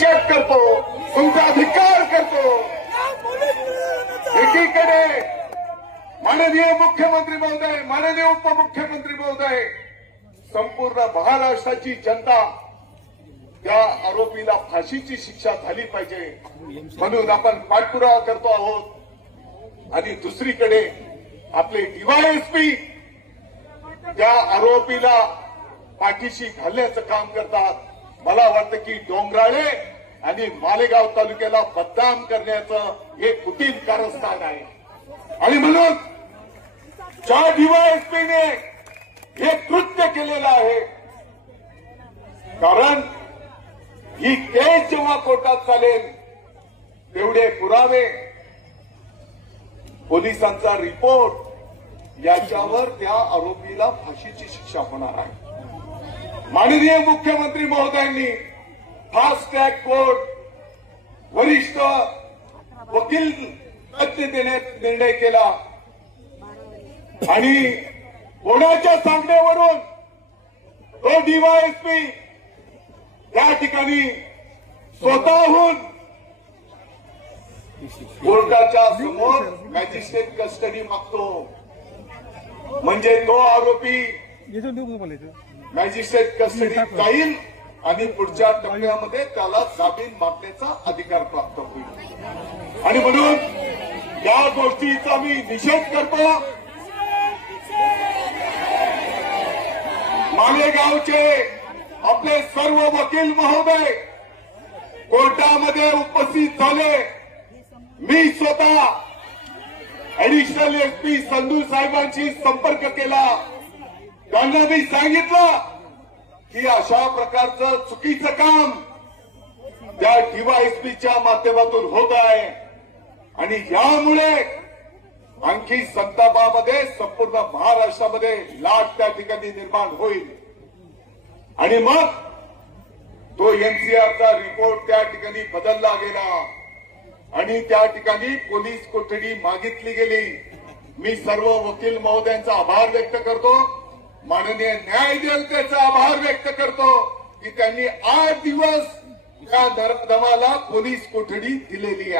निषेध करतो, तुमचा अधिकार करतो। एकीकडे माननीय मुख्यमंत्री महोदय, माननीय उपमुख्यमंत्री महोदय, संपूर्ण महाराष्ट्राची जनता त्या आरोपीला फाशीची शिक्षा झाली पाहिजे म्हणून आपण पाठपुरावा करतो आहोत। आणि दुसरीकडे आपले डीवायएसपी त्या आरोपीला पाठीशी घालण्याचं काम करतात। मला वाटतं की डोंगराळे आणि मालेगाव तालुक्याला बदनाम करण्याचं हे कुटील कारस्थान आहे। आणि म्हणून ज्या डीवायएसपीने हे कृत्य केलेलं आहे, कारण ही केस जेव्हा कोर्टात चालेल तेवढे पुरावे, पोलिसांचा रिपोर्ट याच्यावर त्या आरोपीला फाशीची शिक्षा होणार आहे। माननीय मुख्यमंत्री महोदयांनी फास्ट ट्रॅक कोर्ट, वरिष्ठ वकील तज्ञ देण्याचा निर्णय केला आणि कोणाच्या सांगण्यावरून तो डीवायएसपी त्या ठिकाणी स्वतःहून कोर्टाच्या समोर मॅजिस्ट्रेट कस्टडी मागतो। म्हणजे तो आरोपी मॅजिस्ट्रेट कस्टडीत जाईल आणि पुढच्या टप्प्यामध्ये त्याला जामीन मागण्याचा अधिकार प्राप्त होईल। आणि म्हणून या गोष्टीचा मी निषेध करतो। मालेगावचे आपले सर्व वकील महोदय कोर्टामध्ये उपस्थित झाले। मी स्वतः ऍडिशनल एसपी संधू साहेबांशी संपर्क केला। त्यांना मी सांगितलं की अशा प्रकारचं चुकीचं काम त्या डीवायएसपीच्या माध्यमातून होत आहे आणि यामुळे आणखी संतापामध्ये संपूर्ण महाराष्ट्रामध्ये लाट त्या ठिकाणी निर्माण होईल। आणि मग तो एनसीआरचा रिपोर्ट त्या ठिकाणी बदलला गेला आणि त्या ठिकाणी पोलीस कोठडी मागितली गेली। मी सर्व वकील महोदयांचा आभार व्यक्त करतो, माननीय न्यायदेवतेचा आभार व्यक्त करतो की त्यांनी 8 दिवस त्या नराधमाला पोलीस कोठडी दिलेली आहे।